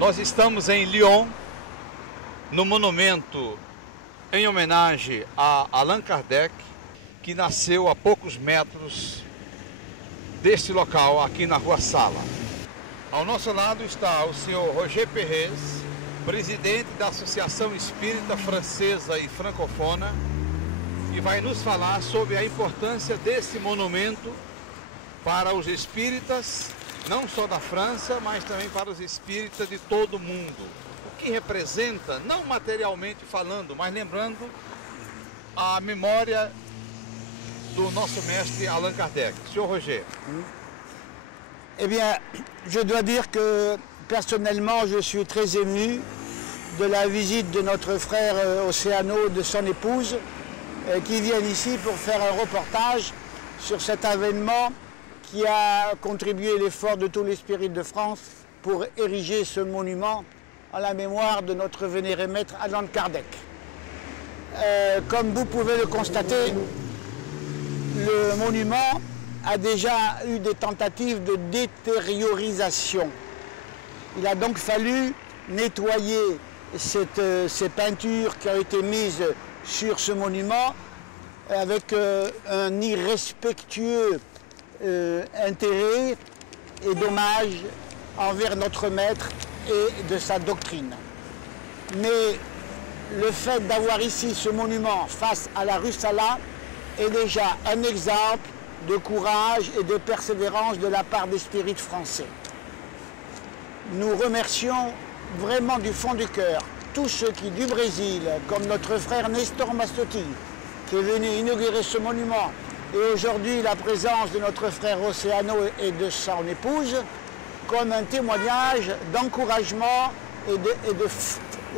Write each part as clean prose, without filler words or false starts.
Nós estamos em Lyon, no monumento em homenagem a Allan Kardec, que nasceu a poucos metros deste local, aqui na Rua Sala. Ao nosso lado está o senhor Roger Perez, presidente da Associação Espírita Francesa e Francofona, que vai nos falar sobre a importância desse monumento para os espíritas, não só da França, mas também para os espíritas de todo o mundo. O que representa, não materialmente falando, mas lembrando a memória do nosso mestre Allan Kardec. Senhor Roger. Eh bien, je dois dire que personnellement, je suis très ému de la visite de notre frère Océano, de son épouse, qui viennent ici pour faire un reportage sur cet événement qui a contribué l'effort de tous les spirites de France pour ériger ce monument en la mémoire de notre vénéré maître Allan Kardec. Comme vous pouvez le constater, le monument a déjà eu des tentatives de détériorisation. Il a donc fallu nettoyer ces peintures qui ont été mises sur ce monument avec un irrespectueux intérêt et dommage envers notre maître et de sa doctrine. Mais le fait d'avoir ici ce monument face à la rue Sala est déjà un exemple de courage et de persévérance de la part des spirites français. Nous remercions vraiment du fond du cœur tous ceux qui du Brésil, comme notre frère Nestor Mastotti, qui est venu inaugurer ce monument, et aujourd'hui la présence de notre frère Océano et de son épouse, comme un témoignage d'encouragement et de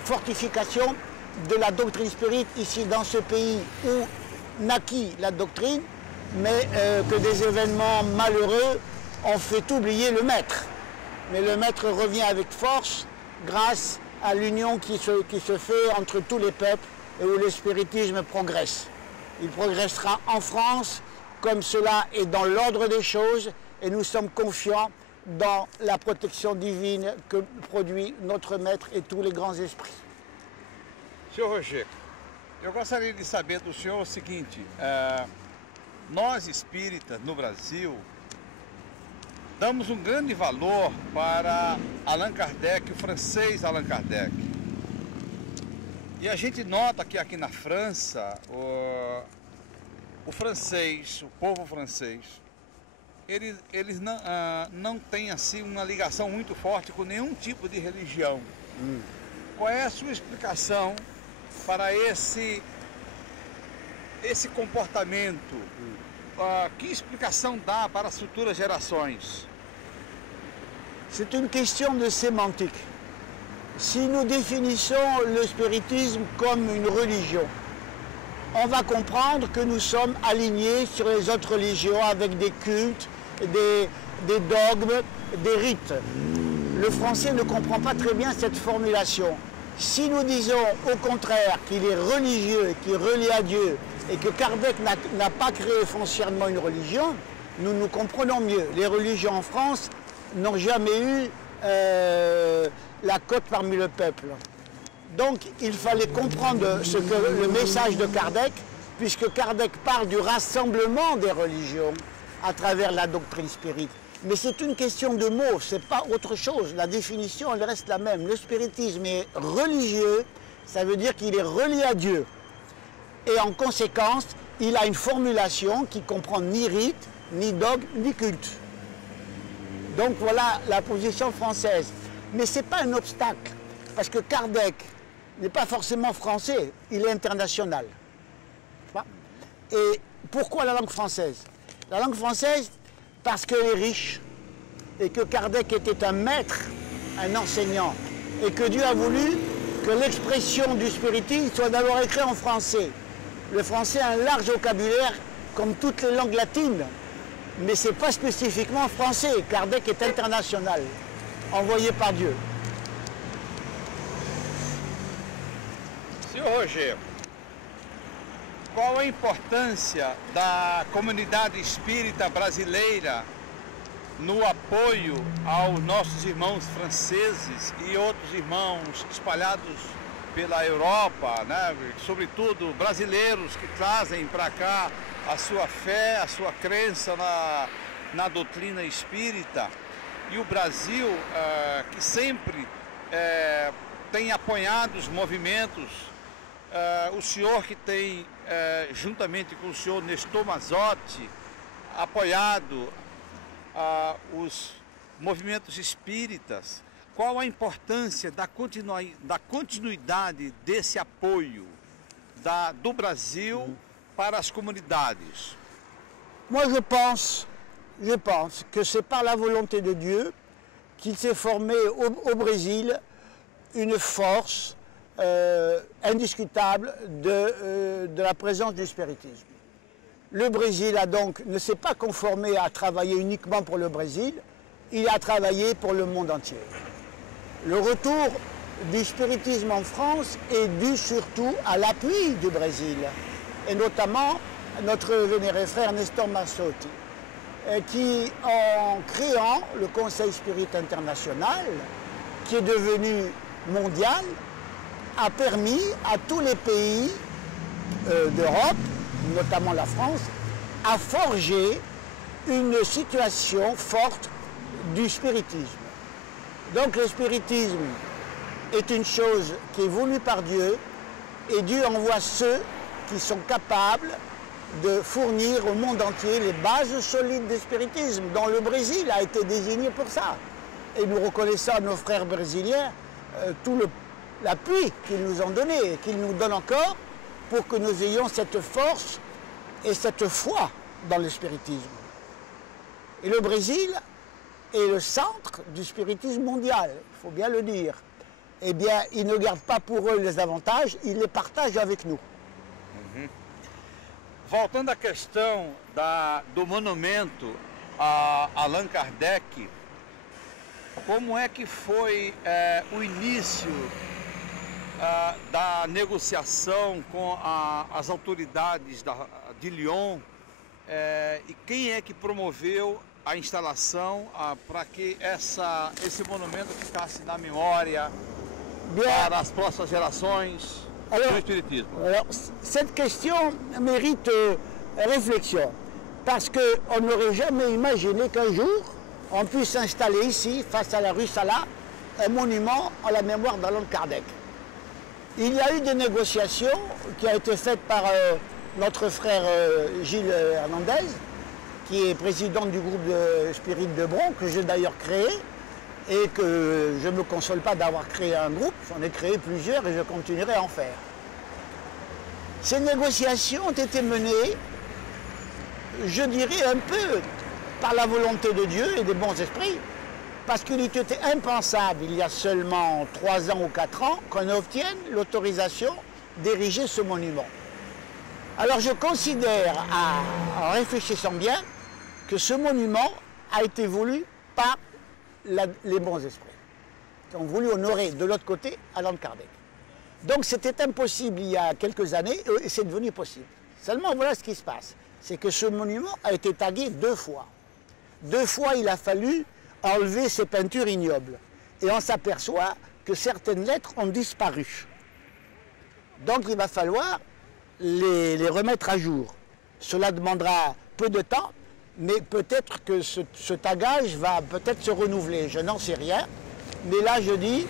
fortification de la doctrine spirite ici dans ce pays où naquit la doctrine, mais que des événements malheureux ont fait oublier le maître. Mais le maître revient avec force grâce à l'union qui se fait entre tous les peuples et où le spiritisme progresse. Il progressera en France comme cela est dans l'ordre des choses et nous sommes confiants dans la protection divine que produit notre maître et tous les grands esprits. Senhor Roger, eu gostaria de saber do senhor o seguinte, nós espíritas no Brasil damos um grande valor para Allan Kardec, o francês Allan Kardec. E a gente nota que aqui na França, o francês, o povo francês, eles não têm assim uma ligação muito forte com nenhum tipo de religião. Qual é a sua explicação para esse comportamento? Que explicação dá para as futuras gerações? C'est une question de sémantique. Si nous définissons le spiritisme comme une religion, on va comprendre que nous sommes alignés sur les autres religions avec des cultes, des dogmes, des rites. Le français ne comprend pas très bien cette formulation. Si nous disons au contraire qu'il est religieux, qu'il est relié à Dieu, et que Kardec n'a pas créé foncièrement une religion, nous nous comprenons mieux. Les religions en France n'ont jamais eu la cote parmi le peuple. Donc il fallait comprendre le message de Kardec, puisque Kardec parle du rassemblement des religions à travers la doctrine spirite. Mais c'est une question de mots, c'est pas autre chose. La définition, elle reste la même. Le spiritisme est religieux, ça veut dire qu'il est relié à Dieu. Et en conséquence, il a une formulation qui comprend ni rite, ni dogme, ni culte. Donc voilà la position française. Mais ce n'est pas un obstacle, parce que Kardec n'est pas forcément français, il est international. Et pourquoi la langue française? La langue française, parce qu'elle est riche, et que Kardec était un maître, un enseignant, et que Dieu a voulu que l'expression du spiritisme soit d'abord écrite en français. Le français a un large vocabulaire, comme toutes les langues latines, mais ce n'est pas spécifiquement français. Kardec est international, envoyé par Dieu. Senhor Roger, qual a importância da comunidade espírita brasileira no apoio aos nossos irmãos franceses e outros irmãos espalhados pela Europa, né? Sobretudo brasileiros que trazem para cá a sua fé, a sua crença na doutrina espírita. E o Brasil, que sempre tem apoiado os movimentos, o senhor que tem, juntamente com o senhor Nestor Mazzotti, apoiado os movimentos espíritas. Qual a importância da continuidade desse apoio do Brasil para as comunidades? Moi je pense que c'est par la volonté de Dieu qu'il s'est formé au Brésil une force indiscutable de la présence du spiritisme. Le Brésil ne s'est pas conformé à travailler uniquement pour le Brésil, il a travaillé pour le monde entier. Le retour du spiritisme en France est dû surtout à l'appui du Brésil, et notamment notre vénéré frère Nestor Mazzotti, qui, en créant le Conseil Spirit International, qui est devenu mondial, a permis à tous les pays d'Europe, notamment la France, à forger une situation forte du spiritisme. Donc le spiritisme est une chose qui est voulue par Dieu, et Dieu envoie ceux qui sont capables de fournir au monde entier les bases solides du spiritisme, dont le Brésil a été désigné pour ça. Et nous reconnaissons à nos frères brésiliens tout l'appui qu'ils nous ont donné et qu'ils nous donnent encore pour que nous ayons cette force et cette foi dans le spiritisme. Et le Brésil est le centre du spiritisme mondial, il faut bien le dire. Eh bien, ils ne gardent pas pour eux les avantages, ils les partagent avec nous. Voltando à questão do monumento a Allan Kardec, como é que foi o início da negociação com as autoridades de Lyon e quem é que promoveu a instalação para que esse monumento ficasse na memória para as próximas gerações do Espiritisme? Alors, cette question mérite réflexion, parce qu'on n'aurait jamais imaginé qu'un jour on puisse installer ici, face à la rue Salat, un monument en la mémoire d'Allan Kardec. Il y a eu des négociations qui ont été faites par notre frère Gilles Hernandez, qui est président du groupe de Spirit de Bron, que j'ai d'ailleurs créé, et que je ne me console pas d'avoir créé un groupe, j'en ai créé plusieurs et je continuerai à en faire. Ces négociations ont été menées, je dirais un peu par la volonté de Dieu et des bons esprits, parce qu'il était impensable, il y a seulement 3 ans ou 4 ans, qu'on obtienne l'autorisation d'ériger ce monument. Alors je considère, en réfléchissant bien, que ce monument a été voulu par les bons esprits, qui ont voulu honorer de l'autre côté Allan Kardec. Donc c'était impossible il y a quelques années, et c'est devenu possible. Seulement voilà ce qui se passe, c'est que ce monument a été tagué 2 fois. 2 fois il a fallu enlever ces peintures ignobles. Et on s'aperçoit que certaines lettres ont disparu. Donc il va falloir les remettre à jour. Cela demandera peu de temps, mais peut-être que ce tagage va peut-être se renouveler. Je n'en sais rien. Mais là, je dis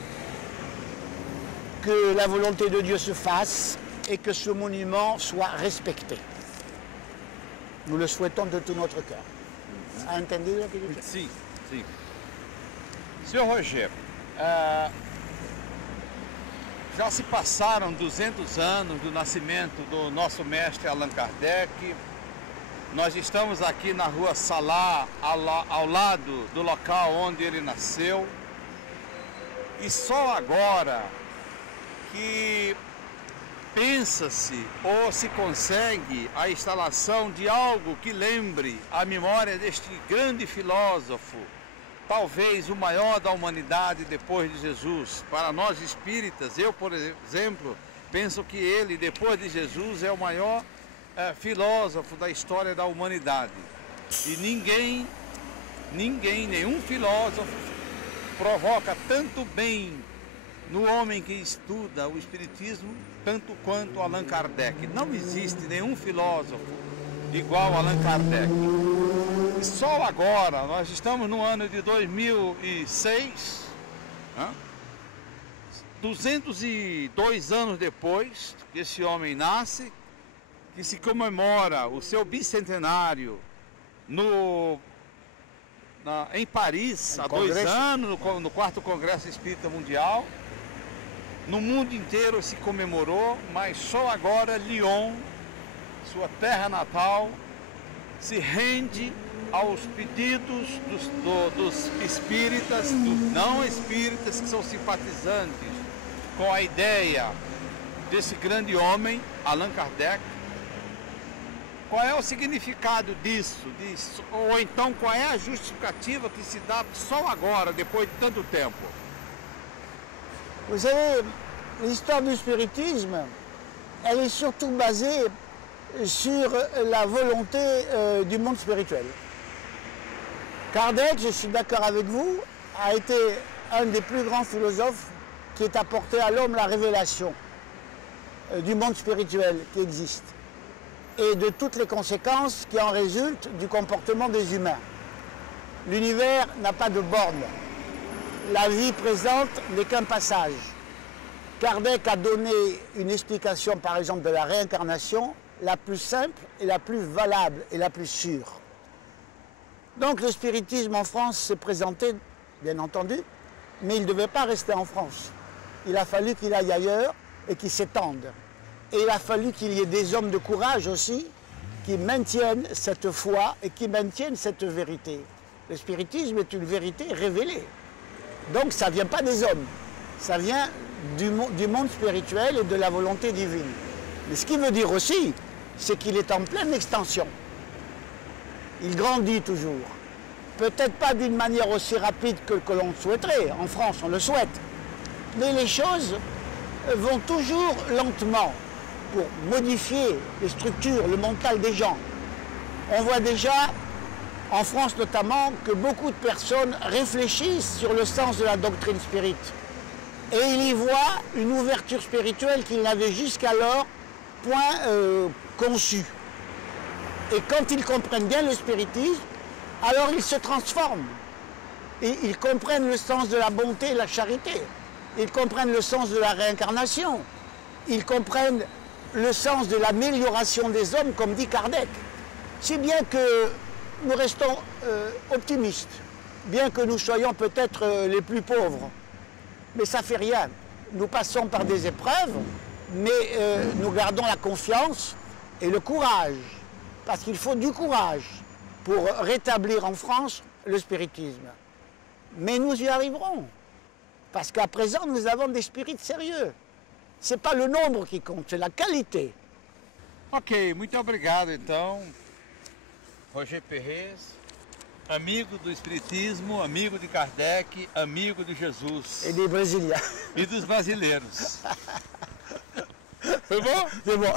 que la volonté de Dieu se fasse et que ce monument soit respecté. Nous le souhaitons de tout notre cœur. Entendido? Sim, sim. Senhor Rogério, já se passaram 200 anos do nascimento do nosso mestre Allan Kardec. Nós estamos aqui na rua Salat, ao lado do local onde ele nasceu. E só agora que pensa-se ou se consegue a instalação de algo que lembre a memória deste grande filósofo, talvez o maior da humanidade depois de Jesus. Para nós espíritas, eu, por exemplo, penso que ele, depois de Jesus, é o maior filósofo da história da humanidade. E ninguém ninguém, nenhum filósofo provoca tanto bem no homem que estuda o Espiritismo, tanto quanto Allan Kardec. Não existe nenhum filósofo igual a Allan Kardec. E só agora, nós estamos no ano de 2006, 202 anos depois que esse homem nasce, que se comemora o seu bicentenário em Paris, há 2 anos, no 4º Congresso Espírita Mundial. No mundo inteiro se comemorou, mas só agora Lyon, sua terra natal, se rende aos pedidos dos espíritas, dos não espíritas, que são simpatizantes com a ideia desse grande homem, Allan Kardec. Qual é o significado disso? Ou então qual é a justificativa que se dá só agora, depois de tanto tempo? Vous savez, l'histoire du spiritisme, elle est surtout basée sur la volonté du monde spirituel. Kardec, je suis d'accord avec vous, a été un des plus grands philosophes qui ait apporté à l'homme la révélation du monde spirituel qui existe et de toutes les conséquences qui en résultent du comportement des humains. L'univers n'a pas de borne. La vie présente n'est qu'un passage. Kardec a donné une explication, par exemple, de la réincarnation, la plus simple et la plus valable et la plus sûre. Donc le spiritisme en France s'est présenté, bien entendu, mais il ne devait pas rester en France. Il a fallu qu'il aille ailleurs et qu'il s'étende. Et il a fallu qu'il y ait des hommes de courage aussi qui maintiennent cette foi et qui maintiennent cette vérité. Le spiritisme est une vérité révélée. Donc ça ne vient pas des hommes, ça vient du monde spirituel et de la volonté divine. Mais ce qui veut dire aussi, c'est qu'il est en pleine extension. Il grandit toujours. Peut-être pas d'une manière aussi rapide que l'on souhaiterait. En France, on le souhaite. Mais les choses vont toujours lentement pour modifier les structures, le mental des gens. On voit déjà, en France notamment, que beaucoup de personnes réfléchissent sur le sens de la doctrine spirit. Et ils y voient une ouverture spirituelle qu'ils n'avaient jusqu'alors point conçue. Et quand ils comprennent bien le spiritisme, alors ils se transforment. Et ils comprennent le sens de la bonté et de la charité. Ils comprennent le sens de la réincarnation. Ils comprennent le sens de l'amélioration des hommes, comme dit Kardec. Si bien que nous restons optimistes, bien que nous soyons peut-être les plus pauvres. Mais ça ne fait rien. Nous passons par des épreuves, mais nous gardons la confiance et le courage. Parce qu'il faut du courage pour rétablir en France le spiritisme. Mais nous y arriverons. Parce qu'à présent, nous avons des spirites sérieux. Ce n'est pas le nombre qui compte, c'est la qualité. Ok, muito obrigado então, Roger Perrez, amigo do Espiritismo, amigo de Kardec, amigo de Jesus. Et des Brésiliens. E dos brasileiros. Foi bom? C'est bon.